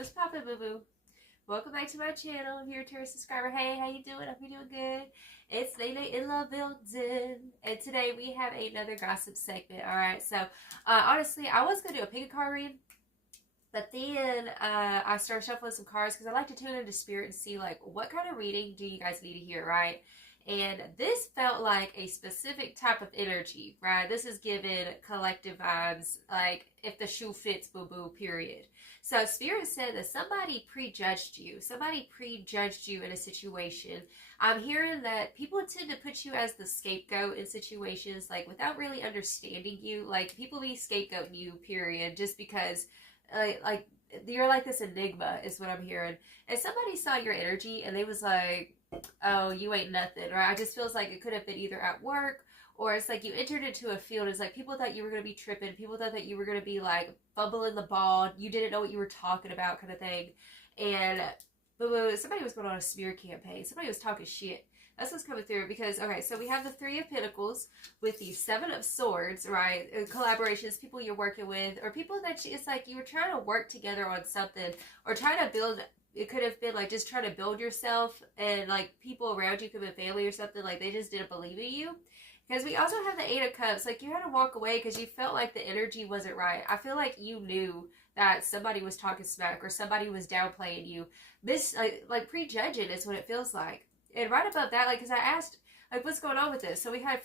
What's poppin', boo boo? Welcome back to my channel. I'm your return subscriber. Hey, how you doing? Hope you're doing good. It's 𝚑𝚑 in the building, and today we have another gossip segment. All right, so honestly, I was gonna do a pick a card read, but then I started shuffling some cards because I like to tune into spirit and see like what kind of reading do you guys need to hear, right? And this felt like a specific type of energy, right? This is given collective vibes, like if the shoe fits, boo boo, period. So Spirit said that somebody prejudged you. Somebody prejudged you in a situation. I'm hearing that people tend to put you as the scapegoat in situations, like without really understanding you. Like people be scapegoating you, period, just because, like you're like this enigma is what I'm hearing. And somebody saw your energy and they was like, oh, you ain't nothing, right? I just feels like it could have been either at work or it's like you entered into a field. It's like people thought you were going to be tripping. People thought that you were going to be like fumbling the ball. You didn't know what you were talking about kind of thing. And somebody was going on a smear campaign. Somebody was talking shit. That's what's coming through because, okay, so we have the Three of Pentacles with the Seven of Swords, right? Collaborations, people you're working with, or people that it's like you were trying to work together on something or trying to build. It could have been like just trying to build yourself and like people around you could have been family or something, like they just didn't believe in you. Because we also have the Eight of Cups, like you had to walk away because you felt like the energy wasn't right. I feel like you knew that somebody was talking smack or somebody was downplaying you. This, like prejudging is what it feels like. And right above that, like, because I asked, like, what's going on with this? So we had,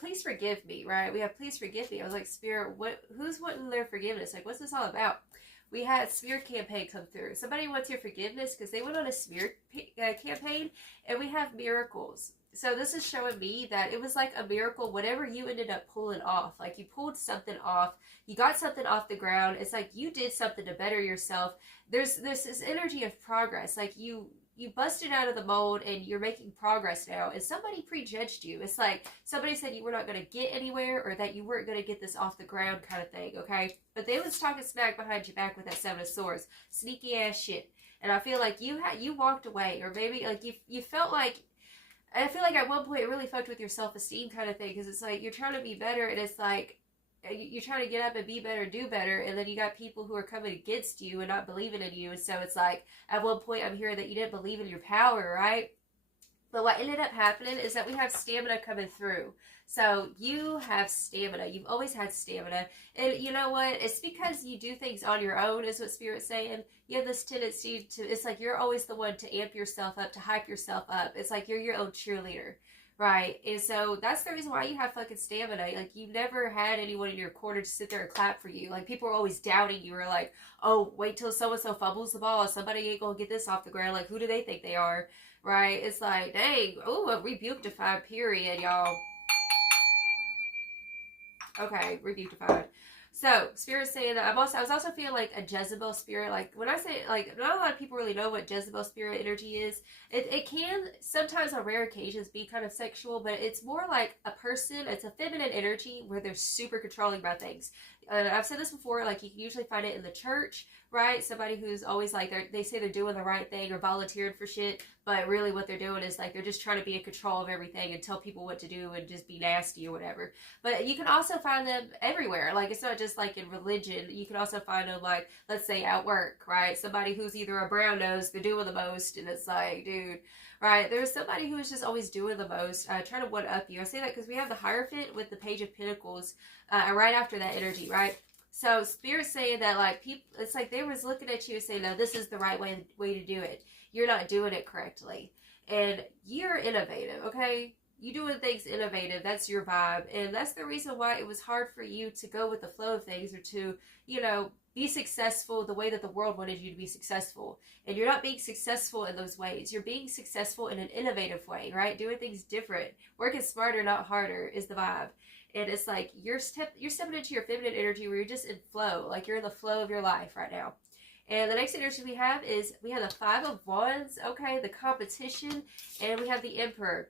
please forgive me, right? We have, please forgive me. I was like, Spirit, who's wanting their forgiveness? Like, what's this all about? We had a smear campaign come through. Somebody wants your forgiveness because they went on a smear campaign, and we have miracles. So this is showing me that it was like a miracle, whatever you ended up pulling off. Like you pulled something off, you got something off the ground. It's like you did something to better yourself. There's this energy of progress. Like you busted out of the mold and you're making progress now, and somebody prejudged you. It's like somebody said you were not going to get anywhere or that you weren't going to get this off the ground kind of thing, okay? But they was talking smack behind your back with that Seven of Swords. Sneaky ass shit. And I feel like you walked away, or maybe like you felt like, I feel like at one point it really fucked with your self-esteem kind of thing, because it's like you're trying to be better and it's like you're trying to get up and be better, do better, and then you got people who are coming against you and not believing in you. And so it's like at one point I'm hearing that you didn't believe in your power, right? But what ended up happening is that we have stamina coming through. So you have stamina. You've always had stamina. And you know what? It's because you do things on your own, is what Spirit's saying. You have this tendency to, it's like you're always the one to amp yourself up, to hype yourself up. It's like you're your own cheerleader, right? And so that's the reason why you have fucking stamina. Like you've never had anyone in your corner to sit there and clap for you. Like people are always doubting you, or like, oh, wait till so-and-so fumbles the ball. Somebody ain't gonna get this off the ground. Like who do they think they are? Right? It's like, dang, oh, a rebuked-ified period, y'all. Okay, rebuked-ified. So, Spirit's saying that I was also feeling like a Jezebel spirit. Like, when I say, like, not a lot of people really know what Jezebel spirit energy is. It can, sometimes on rare occasions, be kind of sexual, but it's more like a person. It's a feminine energy where they're super controlling about things. I've said this before, like, you can usually find it in the church, right? Somebody who's always like, they say they're doing the right thing or volunteering for shit, but really what they're doing is like, they're just trying to be in control of everything and tell people what to do and just be nasty or whatever. But you can also find them everywhere. Like, it's not just like in religion. You can also find them, like, let's say at work, right? Somebody who's either a brown nose, they're doing the most, and it's like, dude, right? There's somebody who is just always doing the most, trying to one-up you. I say that because we have the Hierophant with the Page of Pentacles right after that energy, right? So Spirit's saying that, like, people, it's like they was looking at you and saying, no, this is the right way to do it. You're not doing it correctly. And you're innovative, okay? You doing things innovative. That's your vibe. And that's the reason why it was hard for you to go with the flow of things, or to, you know, be successful the way that the world wanted you to be successful. And you're not being successful in those ways. You're being successful in an innovative way, right? Doing things different. Working smarter, not harder is the vibe. And it's like you're stepping into your feminine energy where you're just in flow. Like you're in the flow of your life right now. And the next energy we have is, we have the Five of Wands, okay, the competition, and we have the Emperor.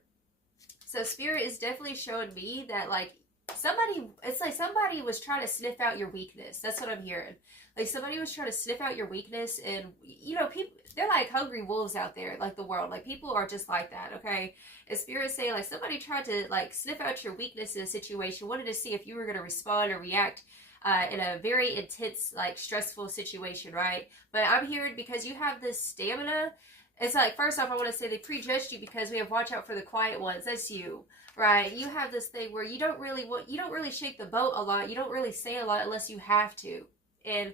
So Spirit is definitely showing me that, like, it's like somebody was trying to sniff out your weakness. That's what I'm hearing. Like somebody was trying to sniff out your weakness, and you know, people, they're like hungry wolves out there, like the world. Like people are just like that, okay? And Spirit's saying like somebody tried to like sniff out your weakness in a situation, wanted to see if you were going to respond or react in a very intense, like stressful situation, right? But I'm hearing because you have this stamina, it's like, first off, I want to say they prejudged you because we have watch out for the quiet ones. That's you, right? You have this thing where you don't really shake the boat a lot. You don't really say a lot unless you have to. And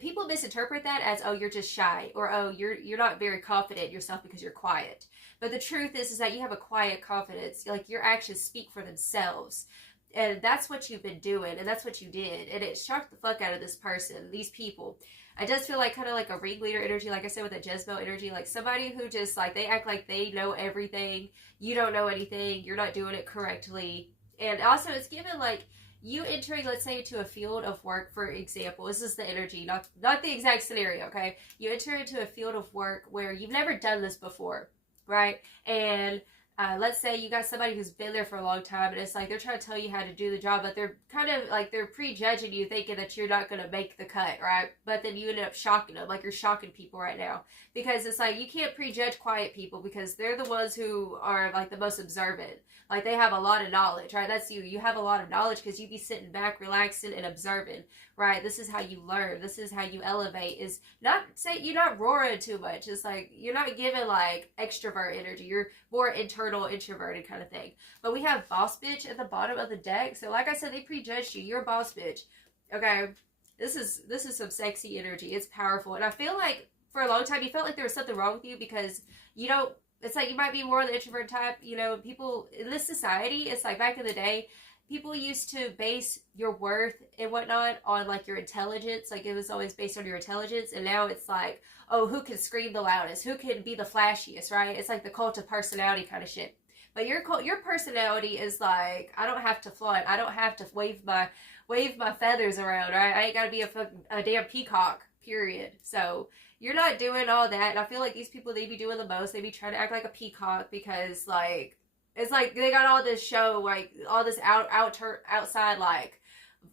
people misinterpret that as, oh, you're just shy, or oh, you're not very confident in yourself because you're quiet. But the truth is that you have a quiet confidence. Like, your actions speak for themselves. And that's what you've been doing, and that's what you did. And it shocked the fuck out of this person, these people. I just feel like kind of like a ringleader energy, like I said, with a Jezebel energy, like somebody who just, like, they act like they know everything. You don't know anything. You're not doing it correctly. And also, it's given, like, you entering, let's say, into a field of work, for example. This is the energy, not the exact scenario, okay? You enter into a field of work where you've never done this before, right? And let's say you got somebody who's been there for a long time, and it's like they're trying to tell you how to do the job, but they're kind of like they're prejudging you, thinking that you're not going to make the cut, right? But then you end up shocking them, like you're shocking people right now, because it's like you can't prejudge quiet people because they're the ones who are like the most observant. Like, they have a lot of knowledge, right? That's you. You have a lot of knowledge because you be sitting back, relaxing, and observing, right? This is how you learn. This is how you elevate. Is not say you're not roaring too much. It's like you're not giving like extrovert energy. You're more internal, introverted kind of thing. But we have boss bitch at the bottom of the deck. So like I said, they prejudged you. You're a boss bitch. Okay, this is some sexy energy. It's powerful, and I feel like for a long time you felt like there was something wrong with you because you don't. It's like you might be more the introvert type, you know. People in this society, it's like back in the day, people used to base your worth and whatnot on like your intelligence. Like, it was always based on your intelligence, and now it's like, oh, who can scream the loudest, who can be the flashiest, right? It's like the cult of personality kind of shit. But your personality is like, I don't have to flaunt, I don't have to wave my feathers around, right? I ain't gotta be a damn peacock, period. So you're not doing all that, and I feel like these people, they be doing the most. They be trying to act like a peacock because, like, it's like they got all this show, like, all this outside, like,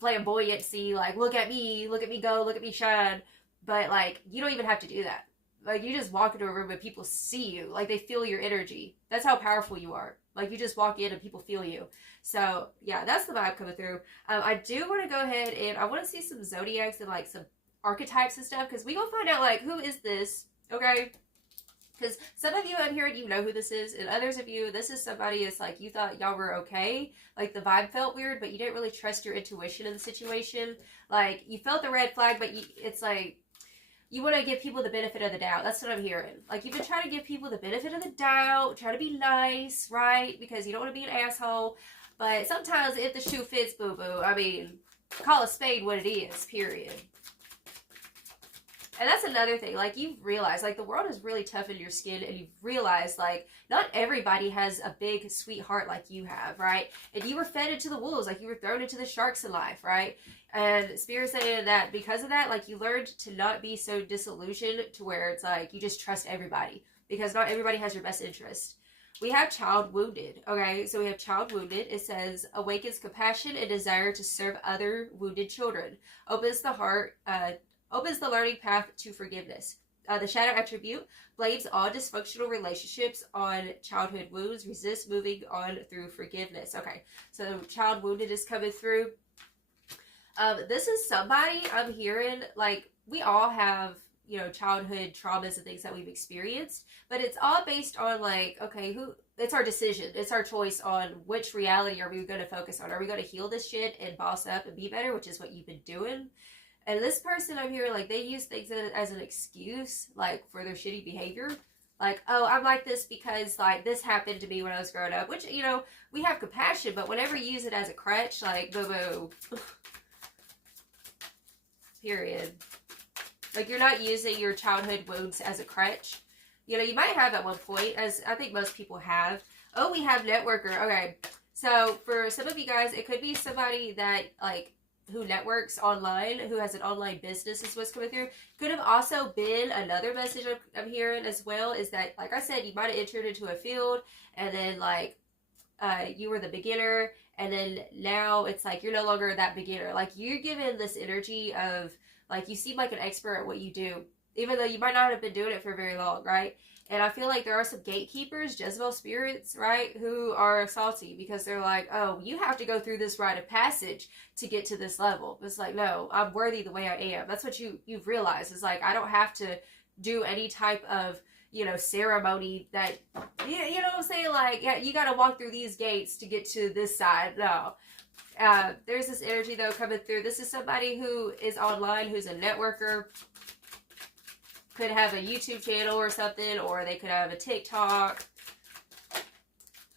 flamboyancy, like, look at me go, look at me shine. But, like, you don't even have to do that. Like, you just walk into a room and people see you. Like, they feel your energy. That's how powerful you are. Like, you just walk in and people feel you. So, yeah, that's the vibe coming through. I do want to go ahead and I want to see some zodiacs and, like, some archetypes and stuff, because we gonna find out, like, who is this, okay? Because some of you I'm hearing, you know who this is, and others of you, this is somebody it's like you thought y'all were okay, like the vibe felt weird, but you didn't really trust your intuition in the situation. Like, you felt the red flag, but it's like you want to give people the benefit of the doubt. That's what I'm hearing. Like, you've been trying to give people the benefit of the doubt, try to be nice, right? Because you don't want to be an asshole. But sometimes if the shoe fits, boo-boo, I mean, call a spade what it is, period. And that's another thing, like, you've realized, like, the world is really tough in your skin, and you've realized, like, not everybody has a big, sweet heart like you have, right? And you were fed into the wolves, like, you were thrown into the sharks in life, right? And Spirit's saying that because of that, like, you learned to not be so disillusioned to where it's like, you just trust everybody, because not everybody has your best interest. We have child wounded, okay? So we have child wounded. It says, awakens compassion and desire to serve other wounded children. Opens the heart, opens the learning path to forgiveness. The shadow attribute blames all dysfunctional relationships on childhood wounds, resists moving on through forgiveness. Okay, so child wounded is coming through. This is somebody I'm hearing, like, we all have, you know, childhood traumas and things that we've experienced, but it's all based on, like, okay, it's our decision. It's our choice on which reality are we going to focus on. Are we going to heal this shit and boss up and be better, which is what you've been doing? And this person I'm hearing, like, they use things as an excuse, like, for their shitty behavior. Like, oh, I'm like this because, like, this happened to me when I was growing up. Which, you know, we have compassion, but whenever you use it as a crutch, like, boo-boo. Period. Like, you're not using your childhood wounds as a crutch. You know, you might have at one point, as I think most people have. Oh, we have networker. Okay. So, for some of you guys, it could be somebody that, like, who networks online, who has an online business is what's coming through. Could have also been another message I'm hearing as well, is that, like I said, you might have entered into a field, and then, like, you were the beginner, and then now it's like you're no longer that beginner. Like, you're given this energy of, like, you seem like an expert at what you do, even though you might not have been doing it for very long, right? And I feel like there are some gatekeepers, Jezebel spirits, right, who are salty because they're like, oh, you have to go through this rite of passage to get to this level. It's like, no, I'm worthy the way I am. That's what you've realized. It's like, I don't have to do any type of, you know, ceremony that, you know what I'm saying? Like, yeah, you got to walk through these gates to get to this side. No. There's this energy, though, coming through. This is somebody who is online, who's a networker. Could have a YouTube channel or something, or they could have a TikTok.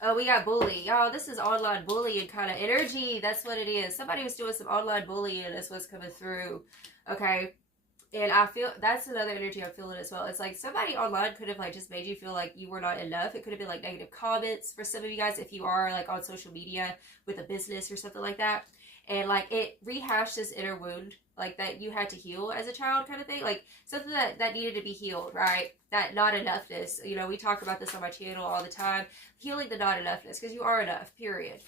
Oh, we got bully. Y'all, this is online bullying kind of energy. That's what it is. Somebody was doing some online bullying. That's what's coming through. Okay. And I feel that's another energy I'm feeling as well. It's like somebody online could have like just made you feel like you were not enough. It could have been like negative comments for some of you guys if you are like on social media with a business or something like that. And like it rehashed this inner wound like that you had to heal as a child kind of thing. Like something that needed to be healed, right? That not enoughness. You know, we talk about this on my channel all the time. Healing the not enoughness because you are enough, period.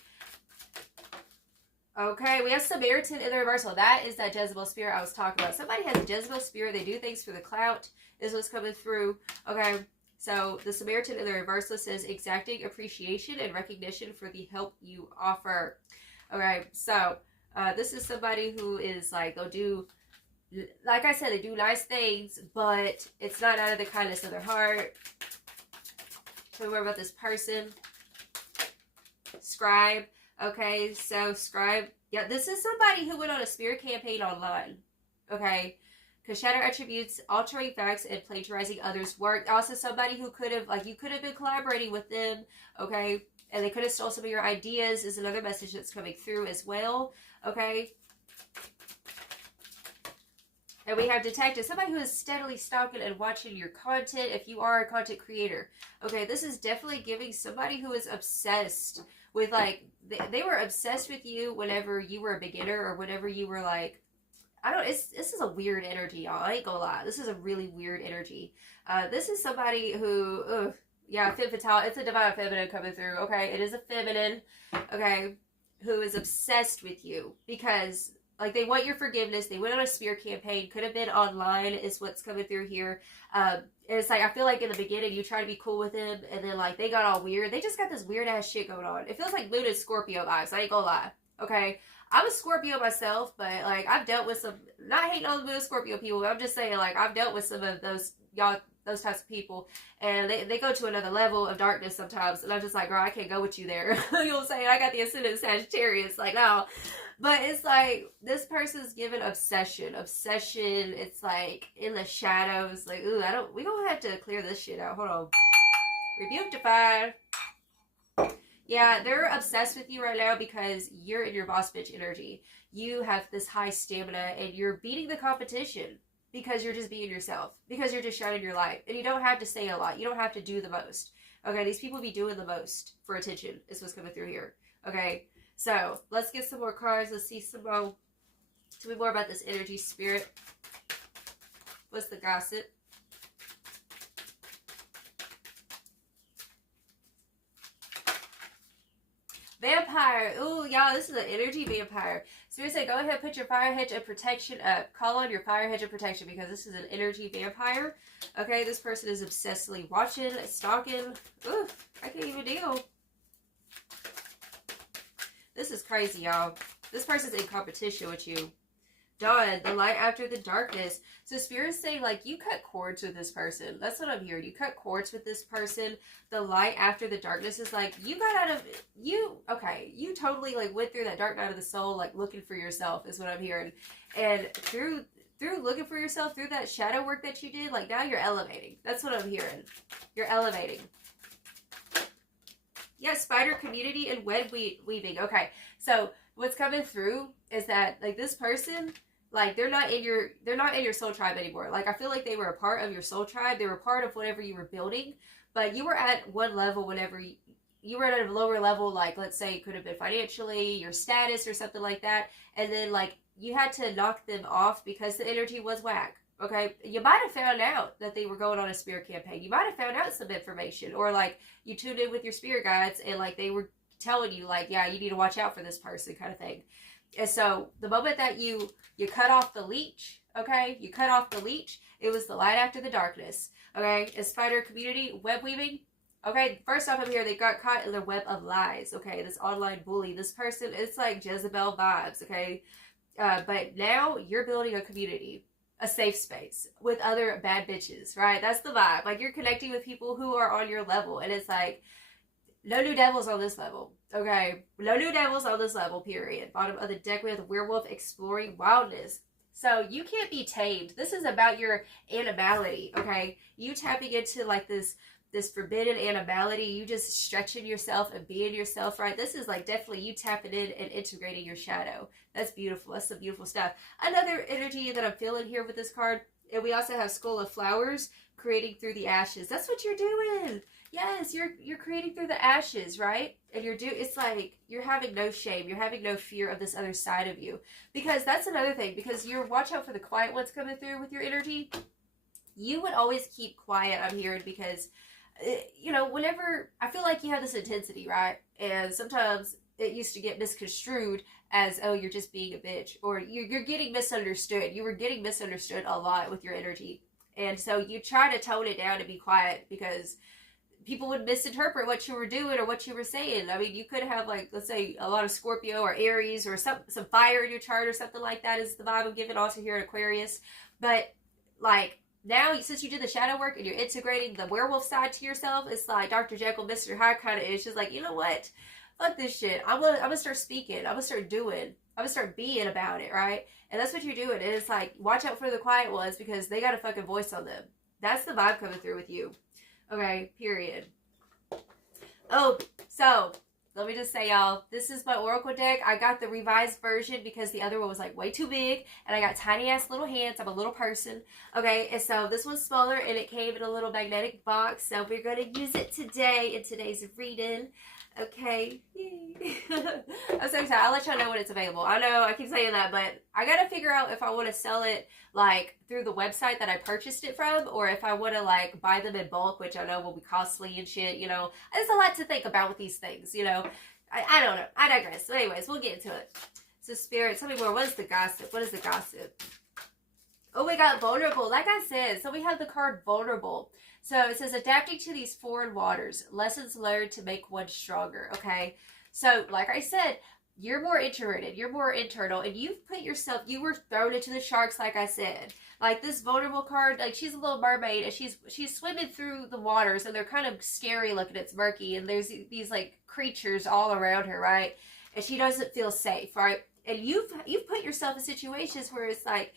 Okay, we have Samaritan in the reversal. That is that Jezebel spirit I was talking about. Somebody has a Jezebel spirit. They do things for the clout is what's coming through. Okay, so the Samaritan in the reversal says exacting appreciation and recognition for the help you offer. Okay, so this is somebody who is like, they'll do, like I said, they do nice things, but it's not out of the kindness of their heart. Tell me more about this person. Scribe. Okay, so scribe. Yeah, this is somebody who went on a spirit campaign online. Okay, because shatter attributes, altering facts, and plagiarizing others' work. Also, somebody who could have, like, you could have been collaborating with them. Okay, and they could have stole some of your ideas. Is another message that's coming through as well. Okay. And we have detective, somebody who is steadily stalking and watching your content if you are a content creator. Okay, this is definitely giving somebody who is obsessed with, like, they were obsessed with you whenever you were a beginner or whenever you were, like, this is a weird energy, y'all. I ain't gonna lie. This is a really weird energy. This is somebody who, yeah, 𝚆𝚑𝚊𝚅, it's a divine feminine coming through. Okay, it is a feminine, okay, who is obsessed with you because, like, they want your forgiveness. They went on a spear campaign. Could have been online is what's coming through here. And it's like, I feel like in the beginning, you try to be cool with them. And then, like, they got all weird. They just got this weird-ass shit going on. It feels like Moon and Scorpio vibes. I ain't gonna lie. Okay? I'm a Scorpio myself, but, like, I've dealt with some, not hating on the Moon and Scorpio people, but I'm just saying, like, I've dealt with some of those, y'all, those types of people, and they go to another level of darkness sometimes, and I'm just like, girl, I can't go with you there. You know what I'm saying? I got the ascendant Sagittarius, like, no. But it's like, this person's given obsession. Obsession, it's like, in the shadows, like, ooh, we gonna have to clear this shit out. Hold on. Rebuke defied. Yeah, they're obsessed with you right now because you're in your boss bitch energy. You have this high stamina, and you're beating the competition. Because you're just being yourself. Because you're just shining your light. And you don't have to say a lot. You don't have to do the most. Okay, these people be doing the most for attention is what's coming through here. Okay, so let's get some more cards. Let's see some more. Tell me more about this energy spirit. What's the gossip? Vampire. Ooh, y'all, this is an energy vampire. Seriously, go ahead, put your fire hedge of protection up. Call on your fire hedge of protection because this is an energy vampire. Okay, this person is obsessively watching, stalking. Ooh, I can't even deal. This is crazy, y'all. This person's in competition with you. Dawn, the light after the darkness. So Spirit's saying, like, you cut cords with this person. That's what I'm hearing. You cut cords with this person. The light after the darkness is like, you got out of, okay, you totally, like, went through that dark night of the soul, like, looking for yourself is what I'm hearing. And through looking for yourself, through that shadow work that you did, like, now you're elevating. That's what I'm hearing. You're elevating. Yeah, spider community and web weaving. Okay, so what's coming through is that, like, this person, like, they're not in your soul tribe anymore. Like, I feel like they were a part of your soul tribe. They were part of whatever you were building, but you were at one level whenever you were at a lower level, like, let's say it could have been financially, your status or something like that, and then, like, you had to knock them off because the energy was whack. Okay, you might have found out that they were going on a spirit campaign. You might have found out some information, or, like, you tuned in with your spirit guides and, like, they were telling you, like, yeah, you need to watch out for this person kind of thing. And so the moment that you cut off the leech, Okay, you cut off the leech. It was the light after the darkness. Okay, a spider community, web weaving. Okay, first off, up here, they got caught in the web of lies. Okay, this online bully, this person, it's like Jezebel vibes. Okay, but now you're building a community, a safe space with other bad bitches, right? That's the vibe. Like, you're connecting with people who are on your level, and it's like, no new devils on this level. Okay, no new devils on this level, period. Bottom of the deck, we have the werewolf exploring wildness. So you can't be tamed. This is about your animality, okay? You tapping into like this forbidden animality, you just stretching yourself and being yourself, right? This is like definitely you tapping in and integrating your shadow. That's beautiful. That's some beautiful stuff. Another energy that I'm feeling here with this card, and we also have Skull of Flowers, creating through the ashes. That's what you're doing. Yes, you're creating through the ashes, right? And it's like you're having no shame. You're having no fear of this other side of you. Because that's another thing. Because you're watch out for the quiet ones coming through with your energy. You would always keep quiet, I'm hearing, because you know, whenever I feel like you have this intensity, right? And sometimes it used to get misconstrued as, oh, you're just being a bitch, or you're getting misunderstood. You were getting misunderstood a lot with your energy. And so you try to tone it down and be quiet because people would misinterpret what you were doing or what you were saying. I mean, you could have, like, let's say a lot of Scorpio or Aries or some fire in your chart or something like that is the vibe I'm giving, also here in Aquarius. But like, now, since you did the shadow work and you're integrating the werewolf side to yourself, it's like Dr. Jekyll, Mr. Hyde kind of is. Just like, you know what? Fuck this shit. I'm gonna start speaking. I'm gonna start doing. I'm gonna start being about it, right? And that's what you're doing. And it's like, watch out for the quiet ones because they got a fucking voice on them. That's the vibe coming through with you. Okay, period. Oh, so let me just say, y'all, this is my Oracle deck. I got the revised version because the other one was like way too big, and I got tiny ass little hands. I'm a little person. Okay, and so this one's smaller, and it came in a little magnetic box. So we're gonna use it today in today's reading. Okay. I'm so excited. I'll let y'all know when it's available. I know I keep saying that, but I gotta figure out if I want to sell it like through the website that I purchased it from, or if I want to like buy them in bulk, which I know will be costly and shit, you know. There's a lot to think about with these things, you know. I don't know. I digress. So anyways, we'll get into it. So Spirit, tell me more. What is the gossip? What is the gossip? Oh, we got vulnerable. Like I said, so we have the card vulnerable. So it says adapting to these foreign waters, lessons learned to make one stronger. Okay. So like I said, you're more introverted, you're more internal, and you've put yourself, you were thrown into the sharks, like I said. Like this vulnerable card, like she's a little mermaid, and she's swimming through the waters, and they're kind of scary looking, it's murky, and there's these like creatures all around her, right? And she doesn't feel safe, right? And you've put yourself in situations where it's like,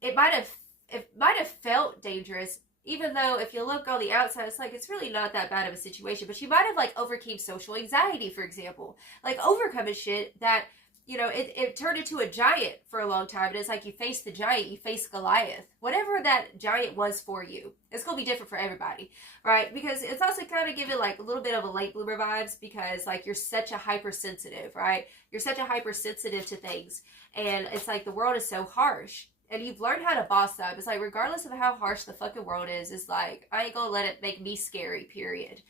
it might have felt dangerous, even though if you look on the outside, it's like, it's really not that bad of a situation. But you might have like overcame social anxiety, for example, like overcoming shit that, you know, it turned into a giant for a long time. And it's like, you face the giant, you face Goliath, whatever that giant was for you. It's going to be different for everybody, right? Because it's also kind of giving like a little bit of a late bloomer vibes, because like you're such a hypersensitive, right? You're such a hypersensitive to things. And it's like the world is so harsh. And you've learned how to boss up. It's like, regardless of how harsh the fucking world is, it's like, I ain't gonna let it make me scary, period.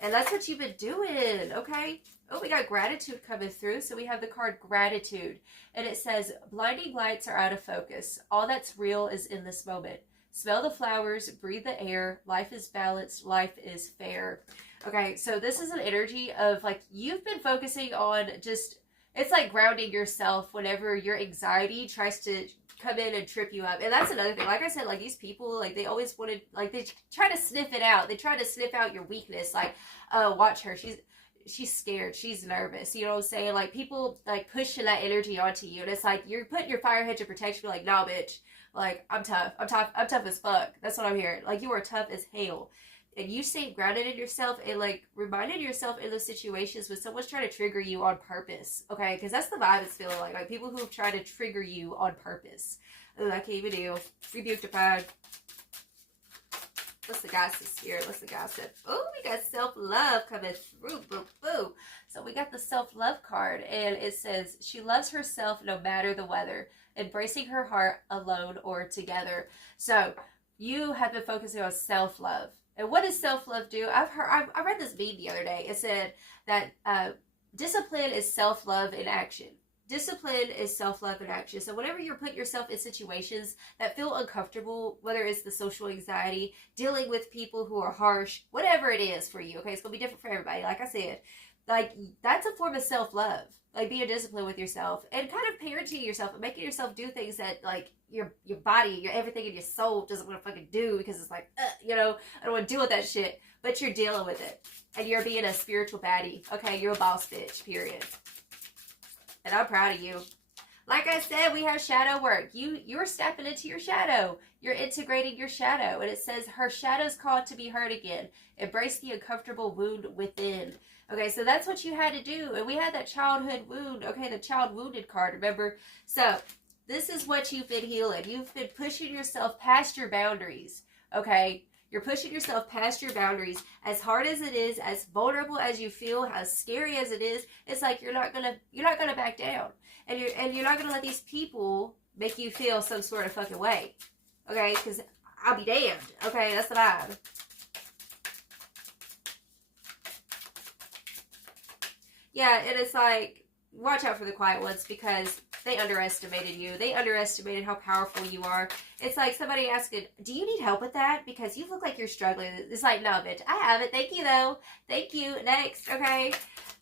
And that's what you've been doing, okay? Oh, we got gratitude coming through. So we have the card gratitude. And it says, blinding lights are out of focus. All that's real is in this moment. Smell the flowers, breathe the air. Life is balanced, life is fair. Okay, so this is an energy of like, you've been focusing on just, it's like grounding yourself whenever your anxiety tries to come in and trip you up. And that's another thing. Like I said, like these people, like they always wanted, like they try to sniff it out. They try to sniff out your weakness. Like, oh, watch her. She's scared. She's nervous. You know what I'm saying? Like people like pushing that energy onto you. And it's like, you're putting your fire hedge of protection. Like, nah, bitch. Like, I'm tough. I'm tough as fuck. That's what I'm hearing. Like, you are tough as hell. And you stay grounded in yourself and like reminded yourself in those situations when someone's trying to trigger you on purpose. Okay, because that's the vibe it's feeling like people who try to trigger you on purpose. Oh, I can't even deal. Rebuke defied. What's the gossip, Spirit? What's the gossip? Oh, we got self-love coming through. Boo, boo. So we got the self-love card, and it says she loves herself no matter the weather, embracing her heart alone or together. So you have been focusing on self-love. And what does self-love do? I read this meme the other day. It said that discipline is self-love in action. discipline is self-love in action. So whenever you're putting yourself in situations that feel uncomfortable, whether it's the social anxiety, dealing with people who are harsh, whatever it is for you, okay, it's going to be different for everybody. Like I said, like, that's a form of self-love. Like, being disciplined with yourself and kind of parenting yourself and making yourself do things that, like, your body, your everything in your soul doesn't want to fucking do, because it's like, you know, I don't want to deal with that shit. But you're dealing with it. And you're being a spiritual baddie. Okay, you're a boss bitch, period. And I'm proud of you. Like I said, we have shadow work. You're stepping into your shadow. You're integrating your shadow. And it says, her shadow's called to be heard again. Embrace the uncomfortable wound within. Okay, so that's what you had to do. And we had that childhood wound. Okay, the child wounded card, remember? So this is what you've been healing. You've been pushing yourself past your boundaries. Okay, you're pushing yourself past your boundaries. As hard as it is, as vulnerable as you feel, as scary as it is, it's like you're not gonna back down. And you're not gonna let these people make you feel some sort of fucking way. Okay, because I'll be damned. Okay, that's the vibe. Yeah, and it's like, watch out for the quiet ones, because they underestimated you. They underestimated how powerful you are. It's like somebody asking, do you need help with that? Because you look like you're struggling. It's like, no, bitch, I have it. Thank you, though. Thank you. Next, okay?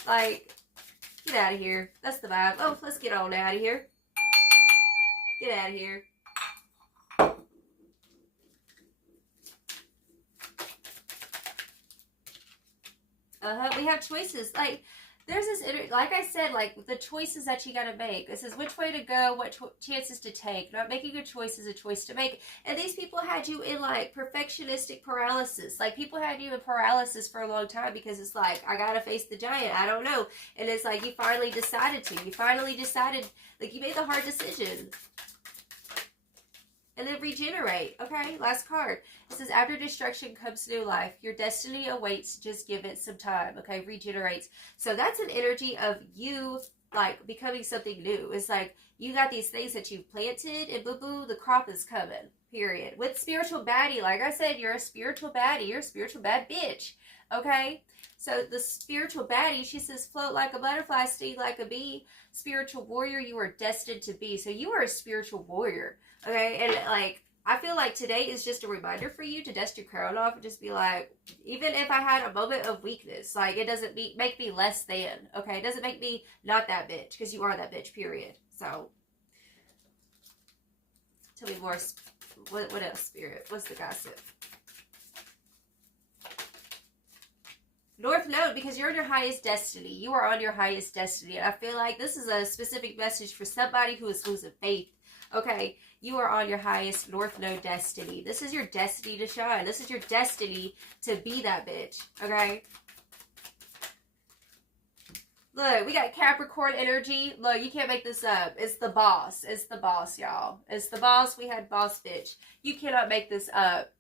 Like, get out of here. That's the vibe. Oh, let's get on out of here. Get out of here. We have choices. Like, there's this, like I said, like, the choices that you gotta make. This is which way to go, what chances to take. Not making a choice is a choice to make. And these people had you in, like, perfectionistic paralysis. Like, people had you in paralysis for a long time, because it's like, I gotta face the giant. I don't know. And it's like, you finally decided to. You finally decided, like, you made the hard decision. And then regenerate. Okay, last card. It says, after destruction comes new life. Your destiny awaits. Just give it some time. Okay, regenerates. So that's an energy of you, like, becoming something new. It's like, you got these things that you've planted, and boo-boo, the crop is coming. Period. With spiritual baddie, like I said, you're a spiritual baddie. You're a spiritual bad bitch. Okay? So the spiritual baddie, she says, float like a butterfly, sting like a bee. Spiritual warrior, you are destined to be. So you are a spiritual warrior. Okay, and like, I feel like today is just a reminder for you to dust your crown off and just be like, even if I had a moment of weakness, like, it doesn't make me less than, okay? It doesn't make me not that bitch, because you are that bitch, period. So, tell me more. What else, Spirit? What's the gossip? North Node, because you're in your highest destiny. You are on your highest destiny. And I feel like this is a specific message for somebody who is losing faith. Okay, you are on your highest North Node destiny. This is your destiny to shine. This is your destiny to be that bitch. Okay? Look, we got Capricorn energy. Look, you can't make this up. It's the boss. It's the boss, y'all. It's the boss. We had boss bitch. You cannot make this up.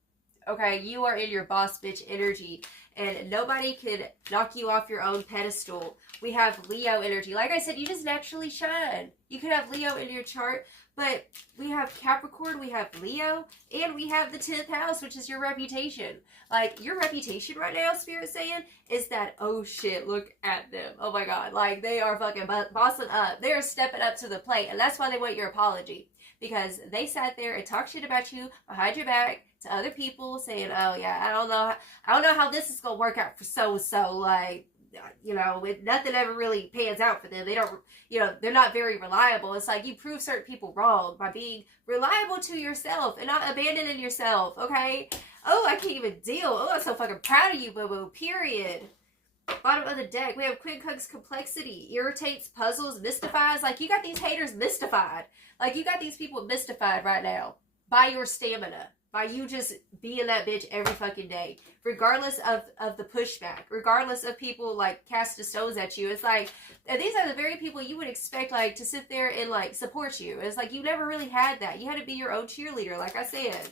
Okay, you are in your boss bitch energy, and nobody can knock you off your own pedestal. We have Leo energy. Like I said, you just naturally shine. You could have Leo in your chart, but we have Capricorn, we have Leo, and we have the 10th house, which is your reputation. Like, your reputation right now, Spirit saying, is that, oh shit, look at them. Oh my God. Like, they are fucking bossing up. They are stepping up to the plate, and that's why they want your apology. Because they sat there and talked shit about you behind your back to other people, saying, oh yeah, I don't know how this is gonna work out for so-and-so. Like, you know, nothing ever really pans out for them. They don't, you know, they're not very reliable. It's like, you prove certain people wrong by being reliable to yourself and not abandoning yourself, okay? Oh, I can't even deal. Oh, I'm so fucking proud of you, boo-boo, period. Bottom of the deck, we have Quincunx complexity, irritates, puzzles, mystifies. Like, you got these haters mystified. Like, you got these people mystified right now by your stamina. By you just being that bitch every fucking day. Regardless of the pushback. Regardless of people, like, casting stones at you. It's like, and these are the very people you would expect, like, to sit there and, like, support you. It's like, you never really had that. You had to be your own cheerleader, like I said.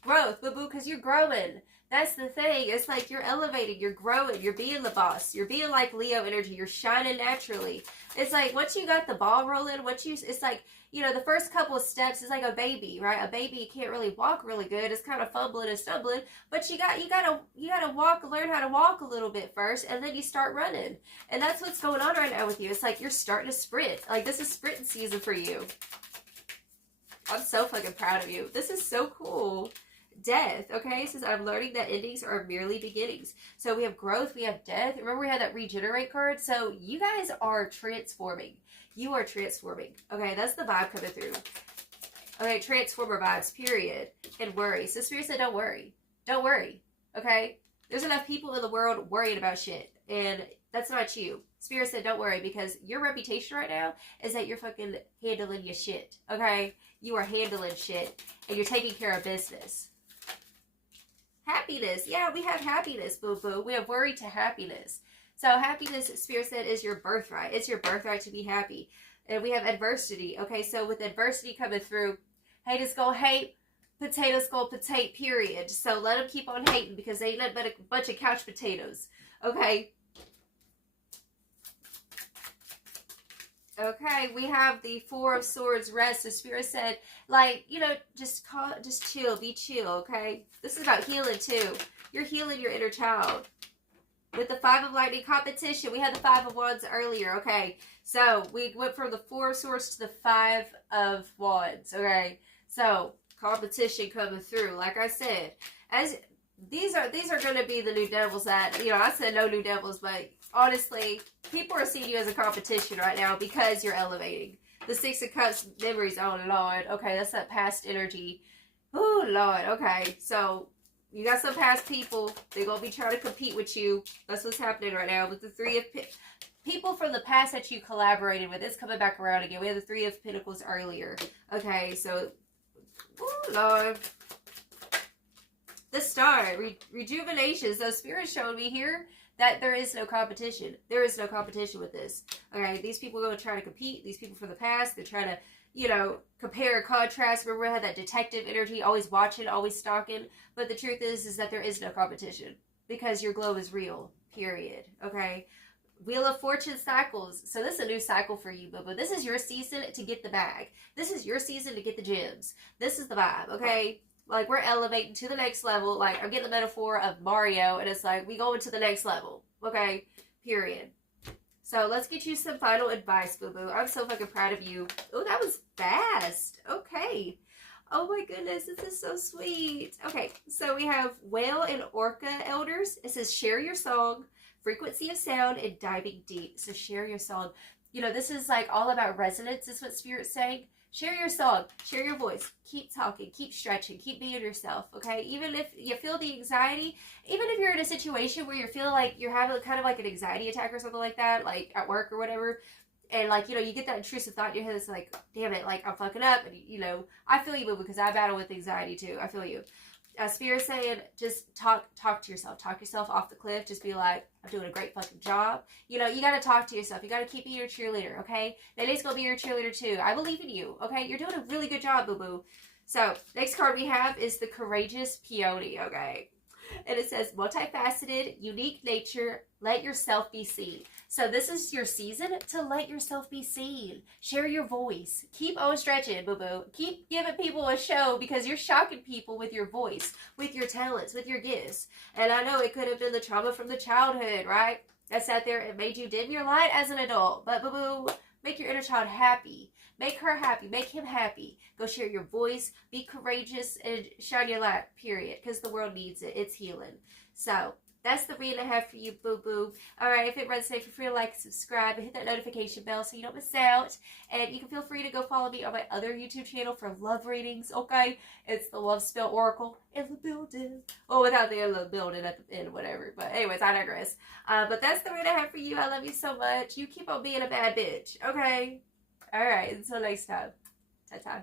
Growth, boo-boo, because you're growing. That's the thing. It's like, you're elevating, you're growing, you're being the boss. You're being like Leo energy. You're shining naturally. It's like once you got the ball rolling, it's like, you know, the first couple of steps is like a baby, right? A baby can't really walk really good. It's kind of fumbling and stumbling, but you gotta learn how to walk a little bit first, and then you start running. And that's what's going on right now with you. It's like you're starting to sprint. Like, this is sprinting season for you. I'm so fucking proud of you. This is so cool. Death, okay? It says, I'm learning that endings are merely beginnings. So we have growth, we have death. Remember we had that regenerate card? So you guys are transforming. You are transforming. Okay, that's the vibe coming through. Okay, transformer vibes, period. And worry. So Spirit said, don't worry. Don't worry, okay? There's enough people in the world worrying about shit. And that's not you. Spirit said, don't worry, because your reputation right now is that you're fucking handling your shit, okay? You are handling shit, and you're taking care of business. Happiness. Yeah, we have happiness, boo-boo. We have worry to happiness. So happiness, Spirit said, is your birthright. It's your birthright to be happy. And we have adversity. Okay, so with adversity coming through, haters gonna hate, potatoes gonna potato, period. So let them keep on hating, because they ain't nothing but a bunch of couch potatoes. Okay. Okay, we have the Four of Swords rest. The Spirit said, like, you know, just chill, be chill, okay? This is about healing too. You're healing your inner child. With the Five of Lightning competition, we had the Five of Wands earlier, okay? So we went from the Four of Swords to the Five of Wands, okay? So competition coming through, like I said, as these are going to be the new devils that, you know, I said no new devils, but honestly, people are seeing you as a competition right now because you're elevating. The Six of Cups memories, oh Lord, okay, that's that past energy. Oh Lord, okay, so you got some past people, they're going to be trying to compete with you. That's what's happening right now with the Three of people from the past that you collaborated with. It's coming back around again. We had the Three of Pentacles earlier. Okay, so, oh Lord. The Star, rejuvenation. So Spirit showed me here that there is no competition. There is no competition with this. Okay, these people are going to try to compete. These people from the past, they're trying to, you know, compare and contrast. Remember, I had that detective energy, always watching, always stalking. But the truth is that there is no competition because your glow is real, period. Okay? Wheel of Fortune cycles. So this is a new cycle for you, boo-boo. This is your season to get the bag. This is your season to get the gems. This is the vibe, okay? Like, we're elevating to the next level. Like, I'm getting the metaphor of Mario, and it's like, we going to the next level. Okay? Period. So, let's get you some final advice, boo-boo. I'm so fucking proud of you. Oh, that was fast. Okay. Oh, my goodness. This is so sweet. Okay. So, we have Whale and Orca elders. It says, share your song, frequency of sound, and diving deep. So, share your song. You know, this is, like, all about resonance, is what Spirit's saying. Share your song, share your voice, keep talking, keep stretching, keep being yourself, okay? Even if you feel the anxiety, even if you're in a situation where you feel like you're having kind of like an anxiety attack or something like that, like at work or whatever, and like, you know, you get that intrusive thought in your head that's like, damn it, like I'm fucking up, and you know, I feel you, boo, because I battle with anxiety too. I feel you. Spirit saying, just talk to yourself. Talk yourself off the cliff. Just be like, I'm doing a great fucking job. You know, you got to talk to yourself. You got to keep being your cheerleader, okay? Lele's going to be your cheerleader too. I believe in you, okay? You're doing a really good job, boo-boo. So, next card we have is the Courageous Peony, okay? And it says, multifaceted, unique nature, let yourself be seen. So this is your season to let yourself be seen. Share your voice. Keep on stretching, boo-boo. Keep giving people a show because you're shocking people with your voice, with your talents, with your gifts. And I know it could have been the trauma from the childhood, right? That sat there and made you dim your light as an adult. But boo-boo, make your inner child happy. Make her happy. Make him happy. Go share your voice. Be courageous and shine your light, period. Because the world needs it. It's healing. So, that's the reading I have for you, boo-boo. Alright, if it resonates, feel free to like, subscribe, and hit that notification bell so you don't miss out. And you can feel free to go follow me on my other YouTube channel for love readings, okay? It's the Love Spell Oracle in the building. Oh, without the in the building at the end, whatever. But anyways, I digress. But that's the reading I have for you. I love you so much. You keep on being a bad bitch, okay? Alright, until next time. Ta-ta.